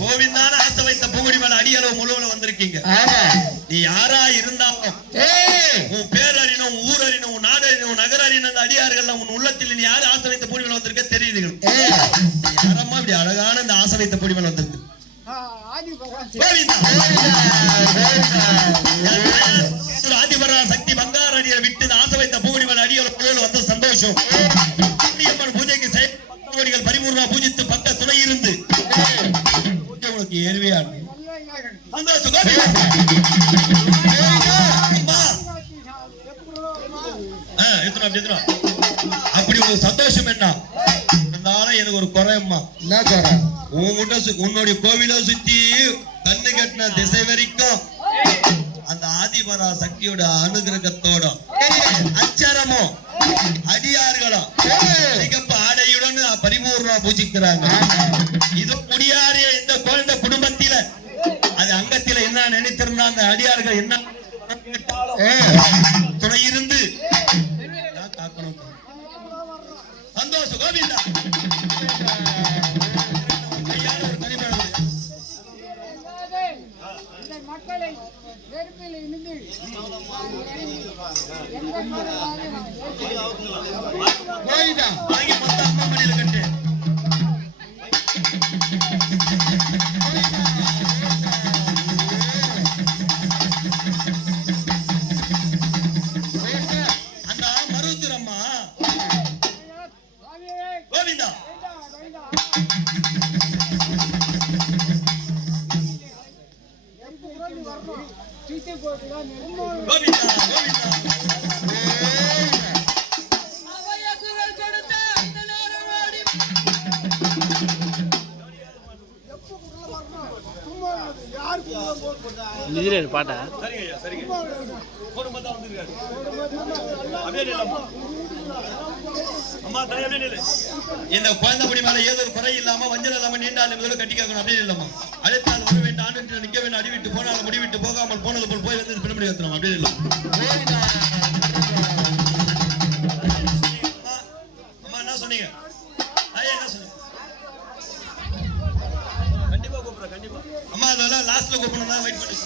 கோவிந்தான ஆசை வைத்த பூங்குடி மேல அடியளவு முழுவதும் வந்திருக்கீங்க. நீ யாரா இருந்தாலும் உன் பேர் அறிணும், ஊர் அறிணும், நாடு அறிணும், நகர அறிணும், அந்த அடியார்கள் உன் உள்ளத்தில் நீ யாரு ஆசை வைத்த பூடி மேல வந்திருக்க தெரியுது. யாரம்மா இப்படி அழகான இந்த ஆசை வைத்த பூடி மேல வந்திருக்கு? ஆதிபரா சக்தி பங்கார அடியை விட்டு ஆசை வைத்த பூங்குடி மேல அடியளவு வந்த சந்தோஷம். பூஜைக்கு செயல்கள் பரிபூர்ணமா பூஜித்து பக்க துணை இருந்து உங்களுக்கு ஏறுவையா அப்படி ஒரு சந்தோஷம் என்ன இருந்தாலும் எனக்கு ஒரு குறையம்மா. என்ன குறை? உன்னுடைய கோவில சுத்தி கண்ணு கட்டின திசை வரைக்கும் அந்த ஆதிபரா சக்தியோட அனுகிரகத்தோட அச்சரமோ அடியார்களும் சிகப்பு ஆடையுடன் பரிபூர்ணமா பூஜிக்கிறாங்க. இது முடியாத இந்த குழந்தை குடும்பத்தில அது அங்கத்தில என்ன நினைத்திருந்தா அந்த அடியார்கள் என்ன துணை இருந்து காக்கணும். சந்தோஷம் கோவிந்தா. மக்களை நெருப்பில் இருந்து அந்த மருத்துவம்மா கோவிந்தா பாட்டா இந்த குழந்தை மேல ஏதோ ஒரு குறை இல்லாம வஞ்சல் இல்லாம நீண்டாலும் கட்டிக்காக்கணும் அப்படின்னு இல்லாம அழைத்தால் வர வேண்டும் ஆண்டு நிக்க வேண்டும் அடிவிட்டு போனாலும் முடிவிட்டு போகாமல் போனது போல் போய் வந்து பின்னபடி வைக்கணும் அப்படின்னு இல்லை. அம்மா என்ன சொன்னீங்க? என்ன சொன்னீங்க? கண்டிப்பா கூப்பிடுறேன். கண்டிப்பா அம்மா அதெல்லாம் லாஸ்ட்ல கூப்பிடணும். வெயிட் பண்ணி